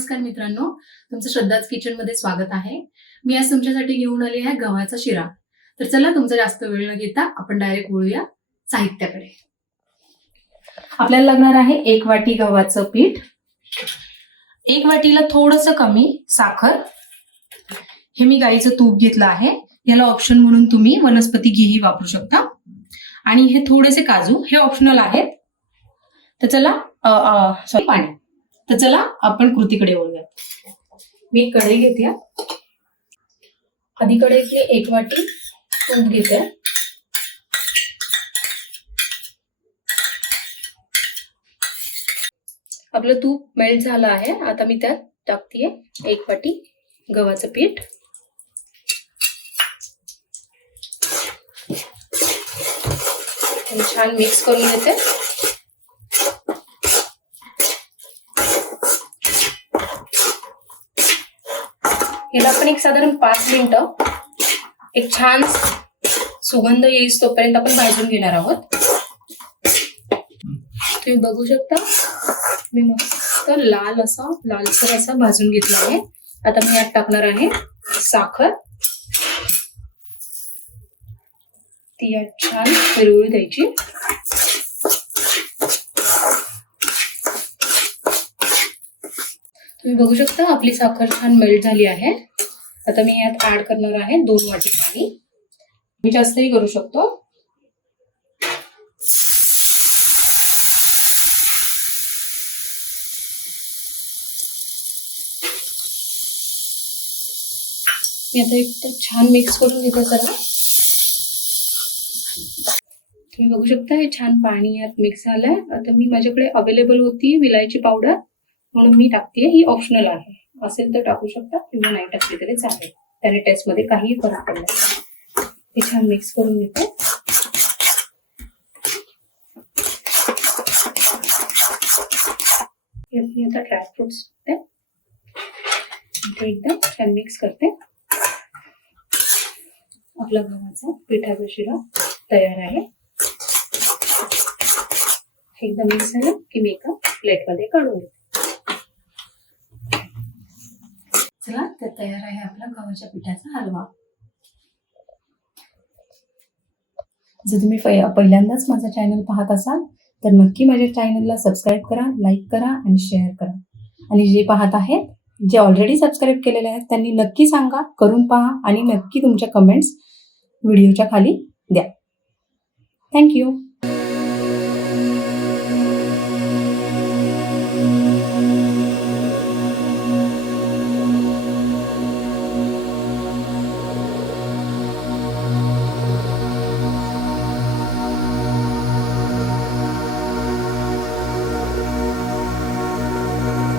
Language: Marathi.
नमस्कार मित्रांनो, तुमचं श्रद्धाच किचन मध्ये स्वागत आहे. मी आज तुमच्यासाठी घेऊन आली आहे गव्हाचा शिरा. तर चला तुमचा जास्त वेळ न घेता आपण डायरेक्ट वळूया साहित्याकडे. आपल्याला लागणार आहे 1 वाटी गव्हाचं पीठ, 1 वाटीला थोडंसं कमी साखर, हे मी गाईचं तूप घेतलं आहे. याला ऑप्शन म्हणून तुम्ही वनस्पती घीही वापरू शकता. आणि हे थोडेसे काजू, हे ऑप्शनल आहेत. तर चला पाणी. तर चला आपण कृतीकडे वळूया. मी एक कढई घेते. आधी कढईतली 1 वाटी तूप घेते. आपलं तूप मेल्ट झालं आहे. आता मी त्यात टाकतेय 1 वाटी गव्हाचं पीठ. छान मिक्स करून घेते. याला आपण एक साधारण 5 मिनिटं एक छान सुगंध येईल तोपर्यंत आपण भाजून घेणार आहोत. तुम्ही बघू शकता मी मस्त लालसर असा भाजून घेतला आहे. आता मी यात टाकणार आहे साखर. ती यात छान विरघळू द्यायची. तुम्ही बघू शकता आपली साखर छान मेल्ट झाली आहे. आता मी यात ऍड करणार आहे 2 वाटी पाणी. मी जास्तही करू शकतो. मी आता एकदम छान मिक्स करून घेते सर्व. तुम्ही बघू शकता हे छान पाणी यात मिक्स झालंय. आता मी माझ्याकडे अवेलेबल होती विलायची पावडर म्हणून मी टाकते. ही ऑप्शनल आहे, असेल तर टाकू शकता किंवा नाही टाकली तरी चालेल. त्याने टेस्ट मध्ये काहीही फरक पडला. हे छान मिक्स करून घेते. मी आता ड्रायफ्रुट्स एकदम छान मिक्स करते. आपला गव्हाचा पिठाचा शिरा तयार आहे. एकदम मिक्स झालं की मी एका प्लेट मध्ये काढून घेते. चला, तर तयार आहे आपला गव्हाच्या पिठाचा हलवा. जर तुम्ही पहिल्यांदाच माझा चॅनल पाहत असाल तर नक्की माझ्या चॅनलला सबस्क्राईब करा, लाईक करा आणि शेअर करा. आणि जे पाहत आहेत, जे ऑलरेडी सबस्क्राईब केलेले आहेत, त्यांनी नक्की सांगा, करून पहा आणि नक्की तुमच्या कमेंट्स व्हिडिओच्या खाली द्या. थँक्यू.